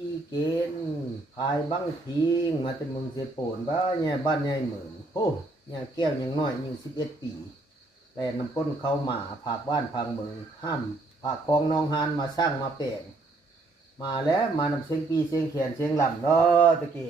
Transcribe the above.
ขี้เกณฑ์พายบังทิงมาแต่เมืองเสโปนบ้าเนี่ยบ้านใหญ่เหมือนโอ้เนี่ยแก้วยังน้อยยัง11 ปีแต่น้ำก้นเขาหมาผากบ้านพังเมืองห้ามผากคลองน้องฮานมาสร้างมาแปลงมาแล้วมานำเสียงปีเสียงแขนเสียงลำเนาะตะกี้